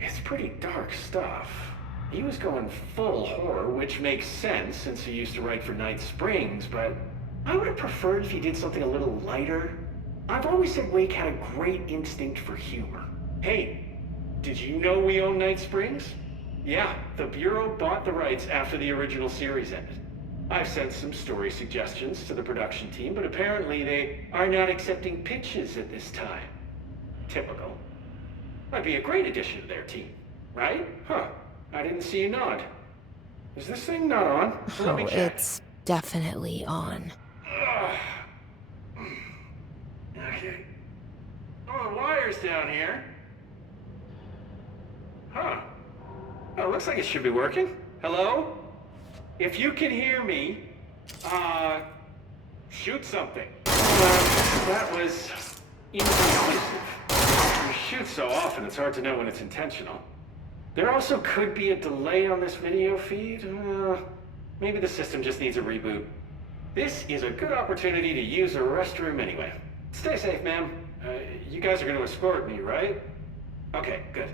It's pretty dark stuff. He was going full horror, which makes sense since he used to write for Night Springs, but I would have preferred if he did something a little lighter. I've always said Wake had a great instinct for humor. Hey, did you know we own Night Springs? Yeah, the Bureau bought the rights after the original series ended. I've sent some story suggestions to the production team, but apparently they are not accepting pitches at this time. Typical. Might be a great addition to their team, right? Huh. I didn't see you nod. Is this thing not on? Let me Oh, check. it's definitely on. Okay. Oh, the wire's down here. Huh. Oh, looks like it should be working. Hello? If you can hear me, shoot something. That was indecisive. You shoot so often, it's hard to know when it's intentional. There also could be a delay on this video feed. Maybe the system just needs a reboot. This is a good opportunity to use a restroom anyway. Stay safe, ma'am. You guys are going to escort me, right? Okay, good.